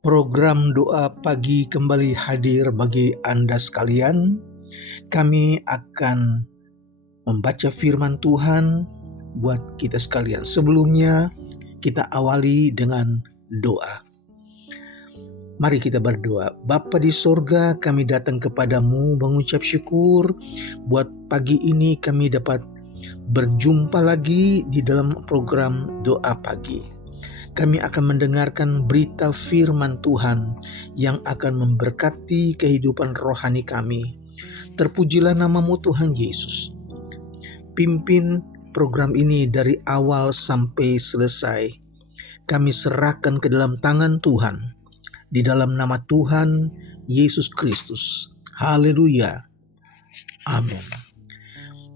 Program doa pagi kembali hadir bagi Anda sekalian. Kami akan membaca firman Tuhan buat kita sekalian. Sebelumnya kita awali dengan doa. Mari kita berdoa. Bapa di sorga, kami datang kepadamu mengucap syukur buat pagi ini kami dapat berjumpa lagi di dalam program doa pagi. Kami akan mendengarkan berita firman Tuhan yang akan memberkati kehidupan rohani kami. Terpujilah namamu Tuhan Yesus. Pimpin program ini dari awal sampai selesai. Kami serahkan ke dalam tangan Tuhan. Di dalam nama Tuhan Yesus Kristus. Haleluya. Amin.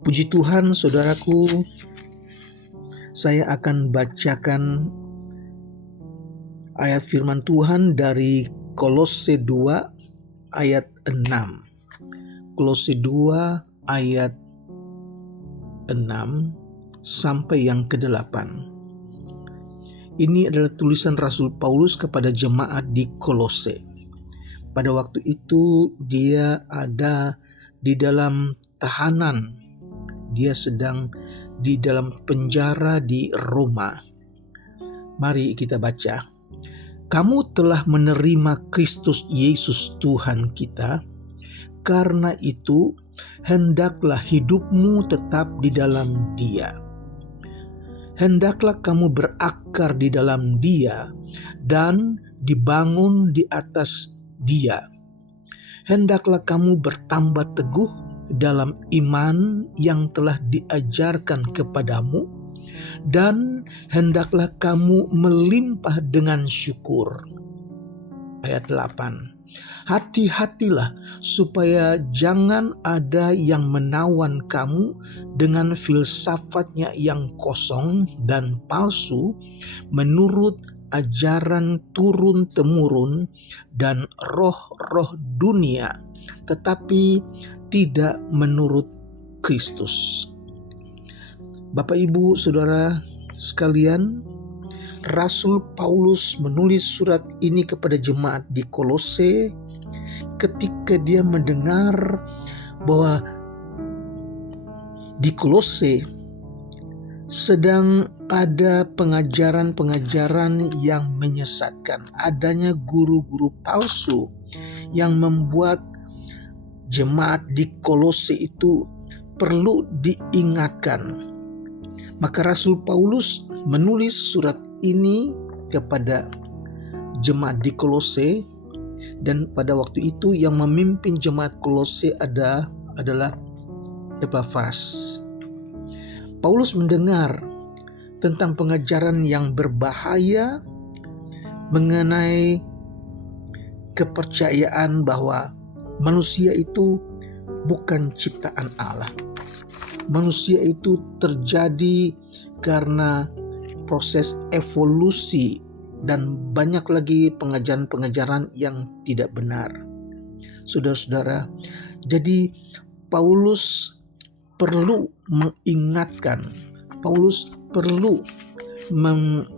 Puji Tuhan, saudaraku. Saya akan bacakan ayat firman Tuhan dari Kolose 2 ayat 6. Kolose 2 ayat 6 sampai yang ke-8. Ini adalah tulisan Rasul Paulus kepada jemaat di Kolose. Pada waktu itu dia ada di dalam tahanan. Dia sedang di dalam penjara di Roma. Mari kita baca. Kamu telah menerima Kristus Yesus Tuhan kita, karena itu hendaklah hidupmu tetap di dalam Dia. Hendaklah kamu berakar di dalam Dia dan dibangun di atas Dia. Hendaklah kamu bertambah teguh dalam iman yang telah diajarkan kepadamu, dan hendaklah kamu melimpah dengan syukur. Ayat 8. Hati-hatilah supaya jangan ada yang menawan kamu dengan filsafatnya yang kosong dan palsu menurut ajaran turun-temurun dan roh-roh dunia, tetapi tidak menurut Kristus. Bapak, Ibu, Saudara sekalian, Rasul Paulus menulis surat ini kepada jemaat di Kolose ketika dia mendengar bahwa di Kolose sedang ada pengajaran-pengajaran yang menyesatkan. Adanya guru-guru palsu yang membuat jemaat di Kolose itu perlu diingatkan. Maka Rasul Paulus menulis surat ini kepada jemaat di Kolose, dan pada waktu itu yang memimpin jemaat Kolose adalah Epafras. Paulus mendengar tentang pengajaran yang berbahaya mengenai kepercayaan bahwa manusia itu bukan ciptaan Allah. Manusia itu terjadi karena proses evolusi dan banyak lagi pengajaran-pengajaran yang tidak benar. Saudara-saudara, jadi Paulus perlu mengingatkan, Paulus perlu memberikan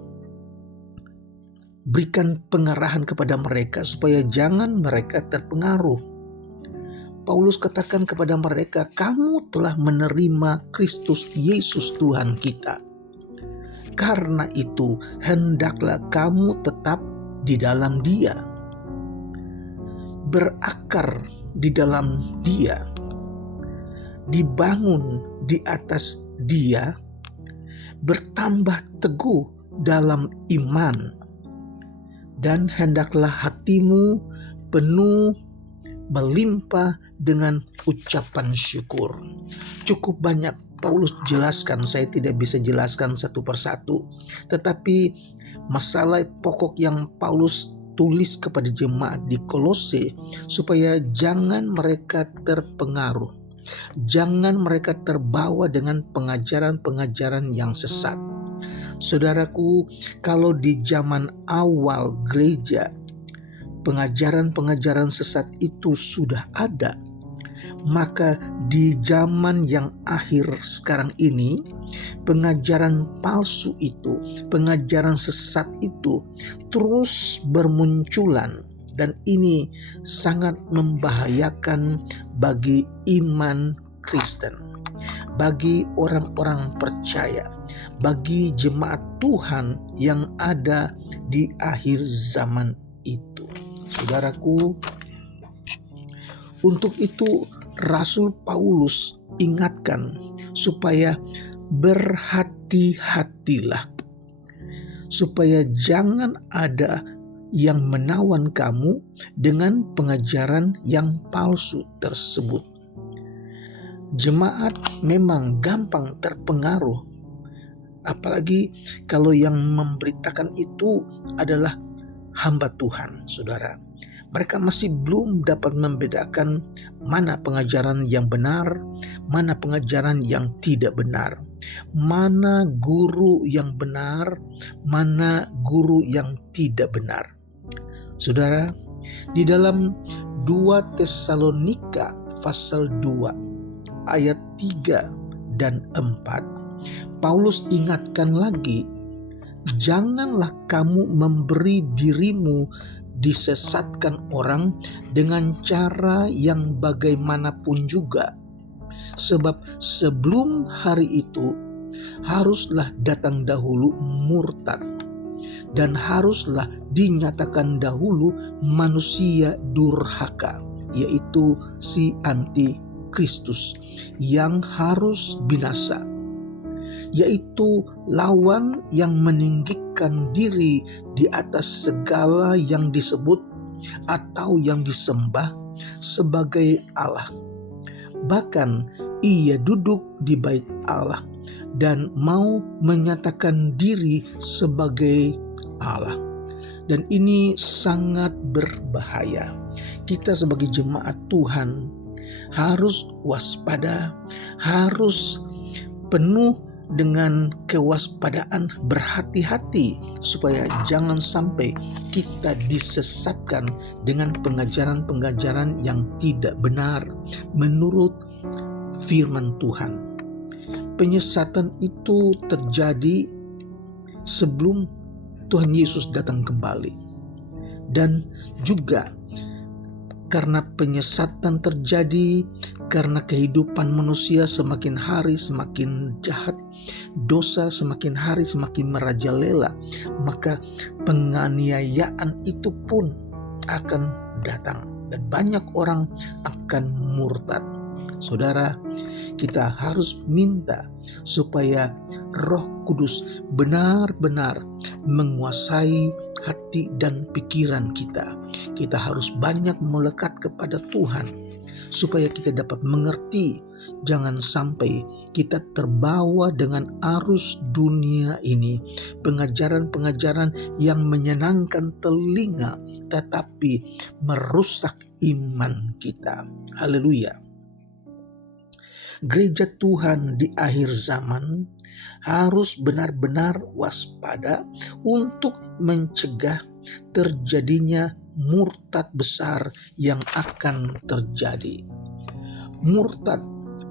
pengarahan kepada mereka supaya jangan mereka terpengaruh. Paulus katakan kepada mereka, kamu telah menerima Kristus Yesus Tuhan kita. Karena itu, hendaklah kamu tetap di dalam Dia. Berakar di dalam Dia. Dibangun di atas Dia. Bertambah teguh dalam iman. Dan hendaklah hatimu penuh melimpah dengan ucapan syukur. Cukup banyak Paulus jelaskan, saya tidak bisa jelaskan satu persatu. Tetapi masalah pokok yang Paulus tulis kepada jemaat di Kolose, supaya jangan mereka terpengaruh. Jangan mereka terbawa dengan pengajaran-pengajaran yang sesat. Saudaraku, kalau di zaman awal gereja, pengajaran-pengajaran sesat itu sudah ada. Maka di zaman yang akhir sekarang ini, pengajaran palsu itu, pengajaran sesat itu terus bermunculan, dan ini sangat membahayakan bagi iman Kristen, bagi orang-orang percaya, bagi jemaat Tuhan yang ada di akhir zaman itu. Saudaraku, untuk itu Rasul Paulus ingatkan supaya berhati-hatilah, supaya jangan ada yang menawan kamu dengan pengajaran yang palsu tersebut. Jemaat memang gampang terpengaruh, apalagi kalau yang memberitakan itu adalah hamba Tuhan, saudara. Mereka masih belum dapat membedakan mana pengajaran yang benar, mana pengajaran yang tidak benar, mana guru yang benar, mana guru yang tidak benar. Saudara, di dalam 2 Tesalonika pasal 2 ayat 3 dan 4, Paulus ingatkan lagi, janganlah kamu memberi dirimu disesatkan orang dengan cara yang bagaimanapun juga. Sebab sebelum hari itu haruslah datang dahulu murtad, dan haruslah dinyatakan dahulu manusia durhaka, yaitu si anti-Kristus yang harus binasa, yaitu lawan yang meninggikan diri di atas segala yang disebut atau yang disembah sebagai Allah. Bahkan ia duduk di bait Allah dan mau menyatakan diri sebagai Allah. Dan ini sangat berbahaya. Kita sebagai jemaat Tuhan harus waspada, harus penuh dengan kewaspadaan, berhati-hati supaya jangan sampai kita disesatkan dengan pengajaran-pengajaran yang tidak benar menurut firman Tuhan. Penyesatan itu terjadi sebelum Tuhan Yesus datang kembali, dan juga karena penyesatan terjadi karena kehidupan manusia semakin hari semakin jahat, dosa semakin hari semakin merajalela, maka penganiayaan itu pun akan datang dan banyak orang akan murtad. Saudara, kita harus minta supaya Roh Kudus benar-benar menguasai hati dan pikiran kita. Kita harus banyak melekat kepada Tuhan supaya kita dapat mengerti. Jangan sampai kita terbawa dengan arus dunia ini, pengajaran-pengajaran yang menyenangkan telinga tetapi merusak iman kita. Haleluya. Gereja Tuhan di akhir zaman harus benar-benar waspada untuk mencegah terjadinya murtad besar yang akan terjadi. Murtad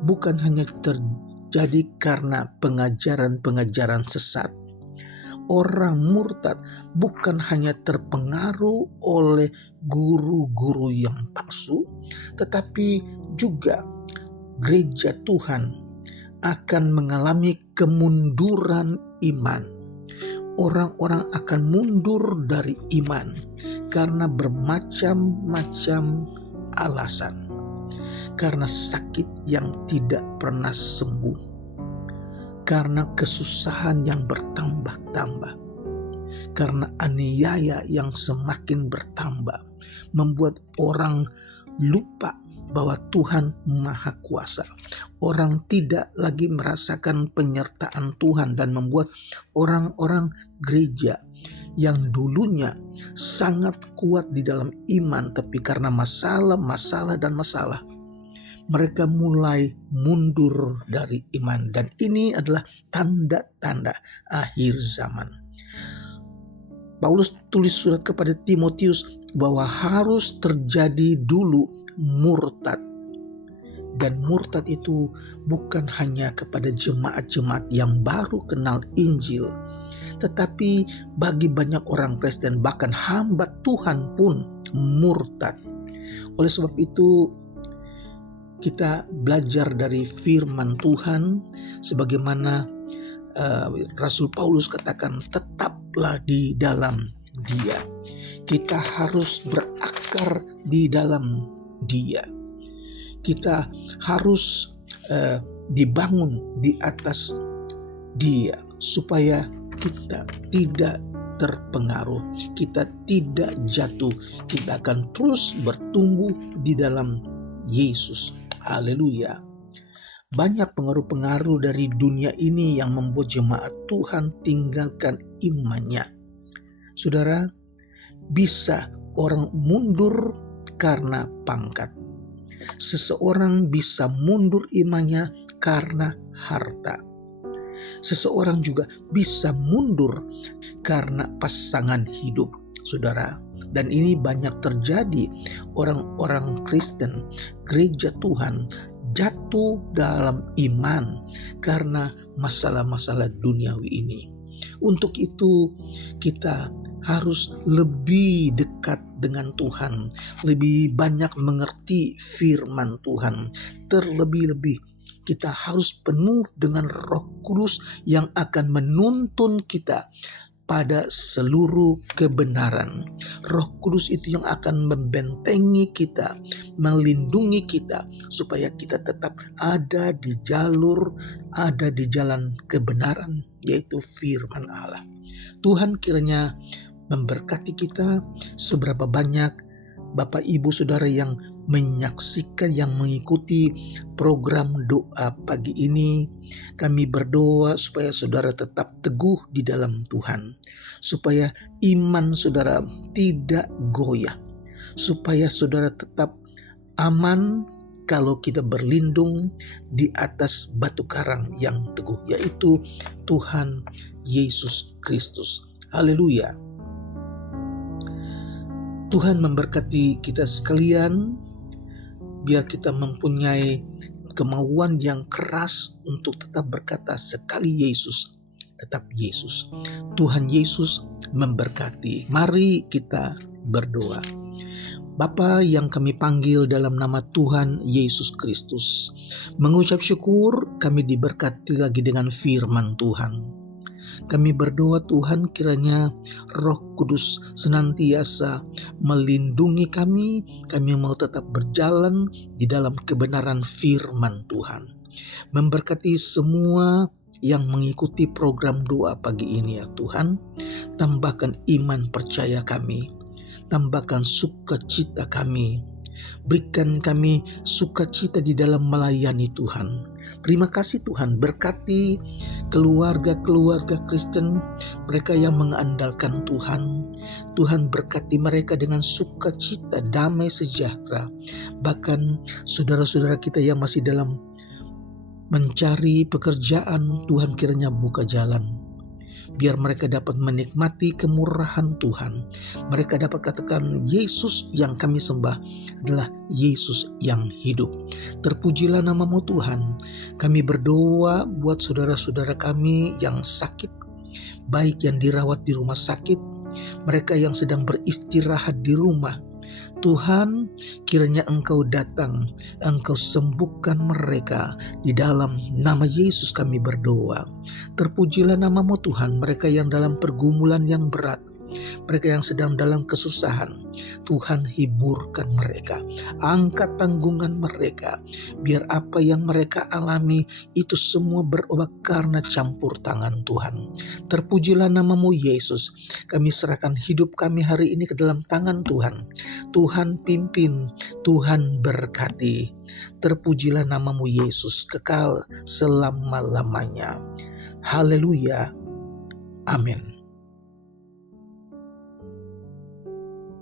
bukan hanya terjadi karena pengajaran-pengajaran sesat. Orang murtad bukan hanya terpengaruh oleh guru-guru yang palsu, tetapi juga gereja Tuhan akan mengalami kemunduran iman. Orang-orang akan mundur dari iman karena bermacam-macam alasan. Karena sakit yang tidak pernah sembuh, karena kesusahan yang bertambah-tambah, karena aniaya yang semakin bertambah, membuat orang lupa bahwa Tuhan Maha Kuasa. Orang tidak lagi merasakan penyertaan Tuhan dan membuat orang-orang gereja yang dulunya sangat kuat di dalam iman, tapi karena masalah dan masalah, mereka mulai mundur dari iman. Dan ini adalah tanda-tanda akhir zaman. Paulus tulis surat kepada Timotius bahwa harus terjadi dulu murtad. dan murtad itu bukan hanya kepada jemaat-jemaat yang baru kenal Injil, tetapi bagi banyak orang Kristen, bahkan hamba Tuhan pun murtad. Oleh sebab itu, kita belajar dari firman Tuhan sebagaimana Rasul Paulus katakan, tetaplah di dalam Dia. Kita harus berakar di dalam Dia. Kita harus dibangun di atas Dia supaya kita tidak terpengaruh, kita tidak jatuh, kita akan terus bertumbuh di dalam Yesus. Haleluya. Banyak pengaruh-pengaruh dari dunia ini yang membuat jemaat Tuhan tinggalkan imannya. Saudara, bisa orang mundur karena pangkat. Seseorang bisa mundur imannya karena harta. Seseorang juga bisa mundur karena pasangan hidup, saudara. Dan ini banyak terjadi. Orang-orang Kristen, gereja Tuhan, jatuh dalam iman karena masalah-masalah duniawi ini. Untuk itu kita harus lebih dekat dengan Tuhan, lebih banyak mengerti firman Tuhan. Terlebih-lebih kita harus penuh dengan Roh Kudus yang akan menuntun kita pada seluruh kebenaran. Roh Kudus itu yang akan membentengi kita, melindungi kita, supaya kita tetap ada di jalur, ada di jalan kebenaran, yaitu firman Allah. Tuhan kiranya memberkati kita. Seberapa banyak Bapak Ibu Saudara yang menyaksikan, yang mengikuti program doa pagi ini, kami berdoa supaya saudara tetap teguh di dalam Tuhan, supaya iman saudara tidak goyah, supaya saudara tetap aman kalau kita berlindung di atas batu karang yang teguh, yaitu Tuhan Yesus Kristus. Haleluya. Tuhan memberkati kita sekalian. Biar kita mempunyai kemauan yang keras untuk tetap berkata, sekali Yesus, tetap Yesus. Tuhan Yesus memberkati. Mari kita berdoa. Bapa yang kami panggil dalam nama Tuhan Yesus Kristus, mengucap syukur kami diberkati lagi dengan firman Tuhan. Kami berdoa Tuhan, kiranya Roh Kudus senantiasa melindungi kami mau tetap berjalan di dalam kebenaran firman Tuhan. Memberkati semua yang mengikuti program doa pagi ini ya Tuhan. Tambahkan iman percaya kami, tambahkan sukacita kami. Berikan kami sukacita di dalam melayani Tuhan. Terima kasih Tuhan, berkati keluarga-keluarga Kristen, mereka yang mengandalkan Tuhan. Tuhan berkati mereka dengan sukacita, damai sejahtera. Bahkan saudara-saudara kita yang masih dalam mencari pekerjaan, Tuhan kiranya buka jalan. Biar mereka dapat menikmati kemurahan Tuhan. Mereka dapat katakan, Yesus yang kami sembah adalah Yesus yang hidup. Terpujilah namamu Tuhan. Kami berdoa buat saudara-saudara kami yang sakit, baik yang dirawat di rumah sakit, mereka yang sedang beristirahat di rumah. Tuhan, kiranya Engkau datang, Engkau sembuhkan mereka. Di dalam nama Yesus kami berdoa. Terpujilah namamu Tuhan, mereka yang dalam pergumulan yang berat, mereka yang sedang dalam kesusahan, Tuhan hiburkan mereka, angkat tanggungan mereka, biar apa yang mereka alami itu semua berobat karena campur tangan Tuhan. Terpujilah namamu Yesus, kami serahkan hidup kami hari ini ke dalam tangan Tuhan. Tuhan pimpin, Tuhan berkati. Terpujilah namamu Yesus, kekal selama-lamanya. Haleluya. Amin.